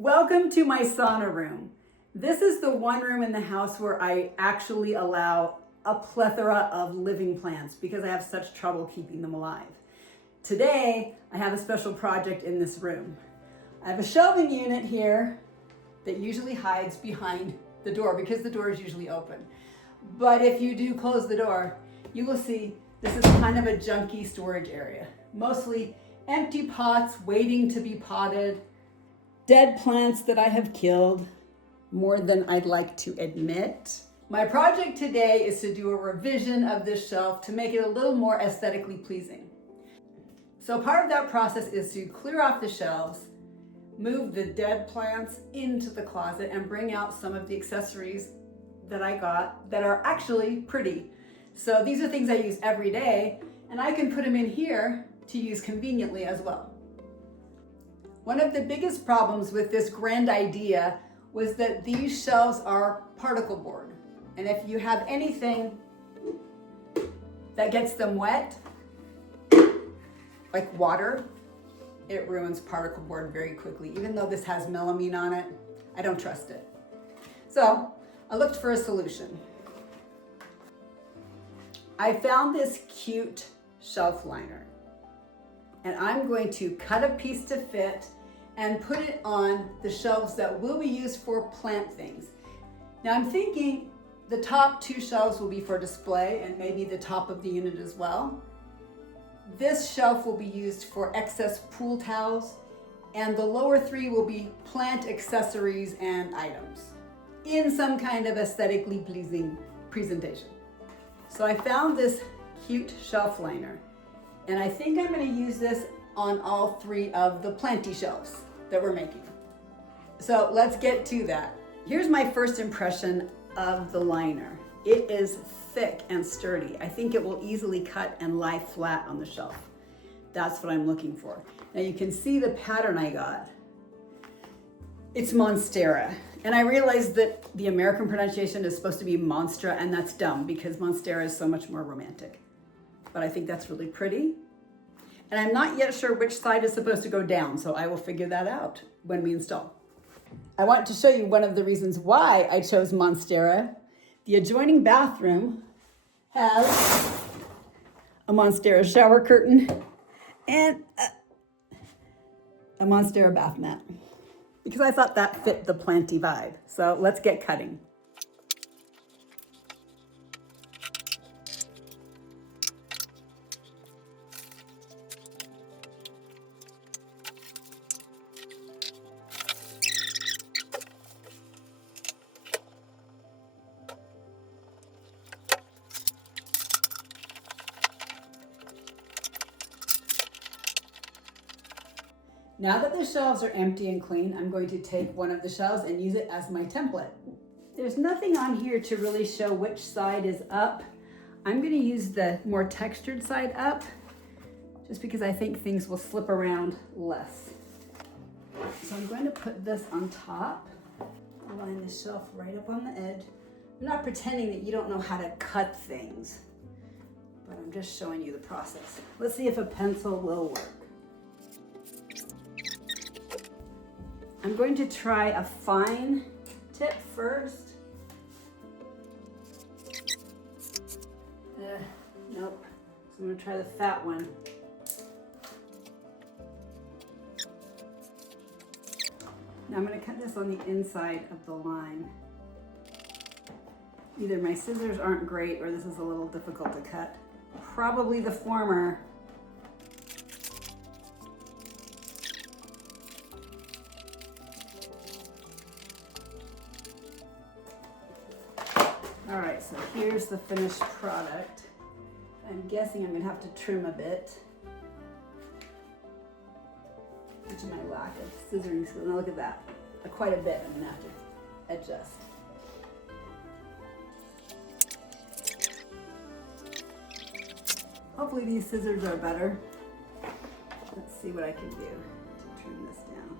Welcome to my sauna room. This is the one room in the house where I actually allow a plethora of living plants because I have such trouble keeping them alive. Today, I have a special project in this room. I have a shelving unit here that usually hides behind the door because the door is usually open. But if you do close the door, you will see this is kind of a junky storage area. Mostly empty pots waiting to be potted, dead plants that I have killed, more than I'd like to admit. My project today is to do a revision of this shelf to make it a little more aesthetically pleasing. So part of that process is to clear off the shelves, move the dead plants into the closet, and bring out some of the accessories that I got that are actually pretty. So these are things I use every day, and I can put them in here to use conveniently as well. One of the biggest problems with this grand idea was that these shelves are particle board. And if you have anything that gets them wet, like water, it ruins particle board very quickly. Even though this has melamine on it, I don't trust it. So I looked for a solution. I found this cute shelf liner, and I'm going to cut a piece to fit and put it on the shelves that will be used for plant things. Now I'm thinking the top two shelves will be for display and maybe the top of the unit as well. This shelf will be used for excess pool towels, and the lower three will be plant accessories and items in some kind of aesthetically pleasing presentation. So I found this cute shelf liner, and I think I'm going to use this on all three of the planty shelves that we're making. So let's get to that. Here's my first impression of the liner. It is thick and sturdy. I think it will easily cut and lie flat on the shelf. That's what I'm looking for. Now you can see the pattern I got. It's Monstera. And I realized that the American pronunciation is supposed to be Monstera, and that's dumb because Monstera is so much more romantic. But I think that's really pretty. And I'm not yet sure which side is supposed to go down, so I will figure that out when we install. I want to show you one of the reasons why I chose Monstera. The adjoining bathroom has a Monstera shower curtain and a Monstera bath mat, because I thought that fit the planty vibe. So let's get cutting. Now that the shelves are empty and clean, I'm going to take one of the shelves and use it as my template. There's nothing on here to really show which side is up. I'm going to use the more textured side up, just because I think things will slip around less. So I'm going to put this on top, line the shelf right up on the edge. I'm not pretending that you don't know how to cut things, but I'm just showing you the process. Let's see if a pencil will work. I'm going to try a fine tip first. Nope. So I'm going to try the fat one. Now I'm going to cut this on the inside of the line. Either my scissors aren't great or this is a little difficult to cut. Probably the former. All right, so here's the finished product. I'm guessing I'm gonna have to trim a bit due to my lack of scissoring skills. Now look at that, quite a bit. I'm gonna have to adjust. Hopefully these scissors are better. Let's see what I can do to trim this down.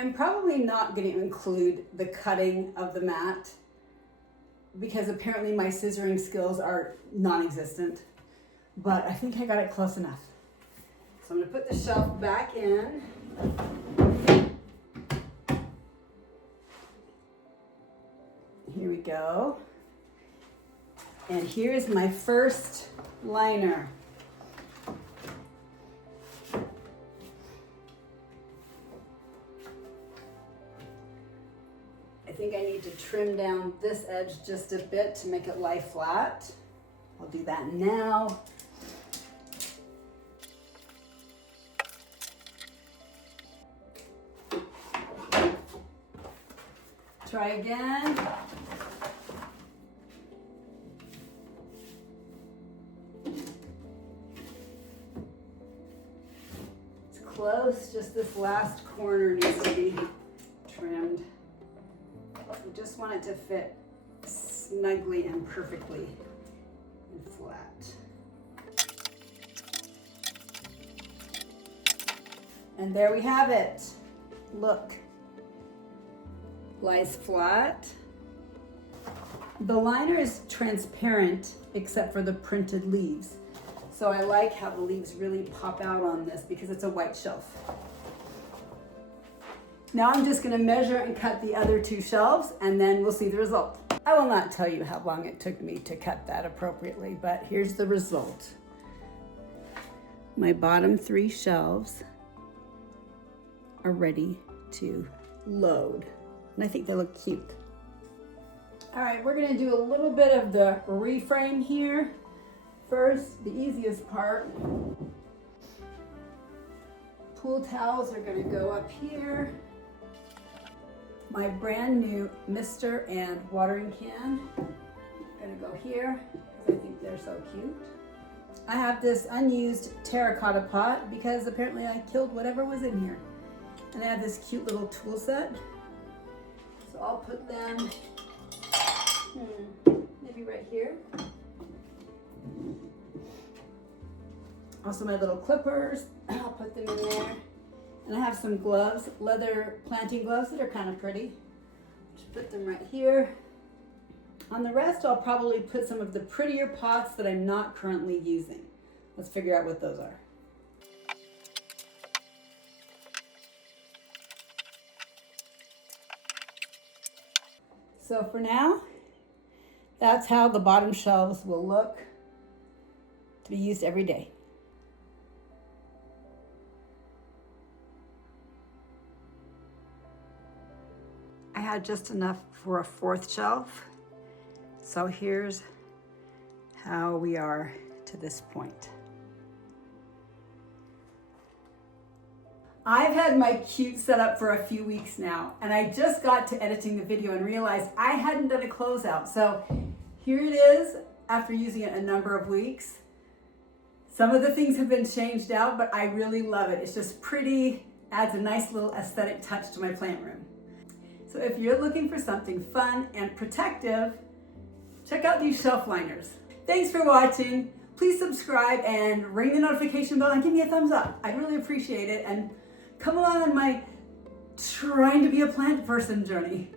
I'm probably not going to include the cutting of the mat because apparently my scissoring skills are non-existent, but I think I got it close enough. So I'm going to put the shelf back in. Here we go. And here's my first liner. I think I need to trim down this edge just a bit to make it lie flat. I'll do that now. Try again. It's close, just this last corner needs to be trimmed. We just want it to fit snugly and perfectly and flat. And there we have it. Look. Lies flat. The liner is transparent except for the printed leaves. So I like how the leaves really pop out on this because it's a white shelf. Now I'm just going to measure and cut the other two shelves and then we'll see the result. I will not tell you how long it took me to cut that appropriately, but here's the result. My bottom 3 shelves are ready to load. And I think they look cute. All right, we're gonna do a little bit of the reframe here. First, the easiest part. Pool towels are gonna go up here. My brand new mister and watering can gonna go here because I think they're so cute. I have this unused terracotta pot because apparently I killed whatever was in here. And I have this cute little tool set. So I'll put them maybe right here. Also my little clippers, I'll put them in there. And I have some gloves, leather planting gloves that are kind of pretty. Just put them right here. On the rest, I'll probably put some of the prettier pots that I'm not currently using. Let's figure out what those are. So for now, that's how the bottom shelves will look to be used every day. I had just enough for a 4th shelf. So here's how we are to this point. I've had my cute setup for a few weeks now, and I just got to editing the video and realized I hadn't done a closeout. So here it is after using it a number of weeks. Some of the things have been changed out, but I really love it. It's just pretty, adds a nice little aesthetic touch to my plant room. So if you're looking for something fun and protective, check out these shelf liners. Thanks for watching. Please subscribe and ring the notification bell and give me a thumbs up. I'd really appreciate it. And come along on my trying to be a plant person journey.